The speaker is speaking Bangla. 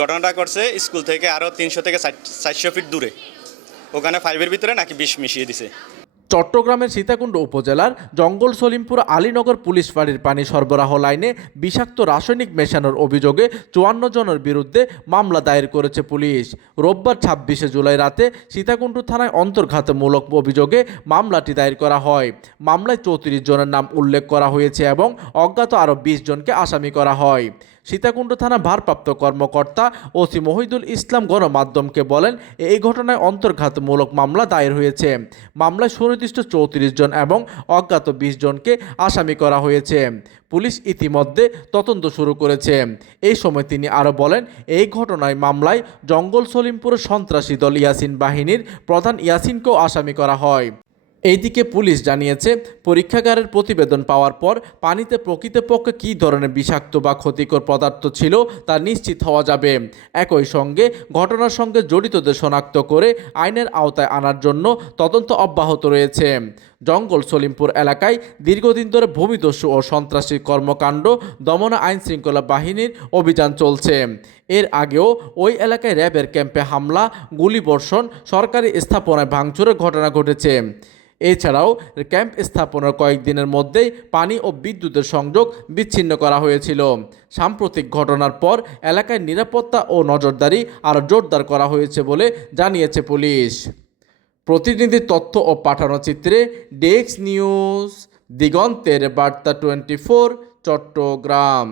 ঘটনাটা করছে স্কুল থেকে আরও 300 থেকে 400 ফিট দূরে, ওখানে 5-এর ভিতরে নাকি বিষ মিশিয়ে দিছে। চট্টগ্রামের সীতাকুণ্ড উপজেলার জঙ্গল সলিমপুর আলীনগর পুলিশ ফাঁড়ির পানি সরবরাহ লাইনে বিষাক্ত রাসায়নিক মেশানোর অভিযোগে 54 জনের বিরুদ্ধে মামলা দায়ের করেছে পুলিশ। রোববার 26শে জুলাই রাতে সীতাকুণ্ড থানায় অন্তর্ঘাতমূলক অভিযোগে মামলাটি দায়ের করা হয়। মামলায় 34 জনের নাম উল্লেখ করা হয়েছে এবং অজ্ঞাত আরও 20 জনকে আসামি করা হয়। সীতাকুণ্ড থানা ভারপ্রাপ্ত কর্মকর্তা ওসি মহিদুল ইসলাম গণমাধ্যমকে বলেন, এই ঘটনায় অন্তর্ঘাতমূলক মামলা দায়ের হয়েছে। মামলায় সুনির্দিষ্ট 34 জন এবং অজ্ঞাত 20 জনকে আসামি করা হয়েছে। পুলিশ ইতিমধ্যে তদন্ত শুরু করেছে। এই সময় তিনি আরও বলেন, এই ঘটনায় মামলায় জঙ্গল সলিমপুরের সন্ত্রাসী দল ইয়াসিন বাহিনীর প্রধান ইয়াসিনকেও আসামি করা হয়। এইদিকে পুলিশ জানিয়েছে, পরীক্ষাগারের প্রতিবেদন পাওয়ার পর পানিতে প্রকৃতপক্ষে কী ধরনের বিষাক্ত বা ক্ষতিকর পদার্থ ছিল তা নিশ্চিত হওয়া যাবে। একই সঙ্গে ঘটনার সঙ্গে জড়িতদের শনাক্ত করে আইনের আওতায় আনার জন্য তদন্ত অব্যাহত রয়েছে। জঙ্গল সলিমপুর এলাকায় দীর্ঘদিন ধরে ভূমিদস্যু ও সন্ত্রাসী কর্মকাণ্ড দমনে আইনশৃঙ্খলা বাহিনীর অভিযান চলছে। এর আগেও ওই এলাকায় র্যাবের ক্যাম্পে হামলা, গুলিবর্ষণ, সরকারি স্থাপনায় ভাঙচুরের ঘটনা ঘটেছে। এছাড়াও ক্যাম্প স্থাপনের কয়েকদিনের মধ্যেই পানি ও বিদ্যুতের সংযোগ বিচ্ছিন্ন করা হয়েছিল। সাম্প্রতিক ঘটনার পর এলাকায় নিরাপত্তা ও নজরদারি আরও জোরদার করা হয়েছে বলে জানিয়েছে পুলিশ। প্রতিনিধি তথ্য ও পাঠানো চিত্রে ডেস্ক নিউজ, দিগন্তের বার্তা 24, চট্টগ্রাম।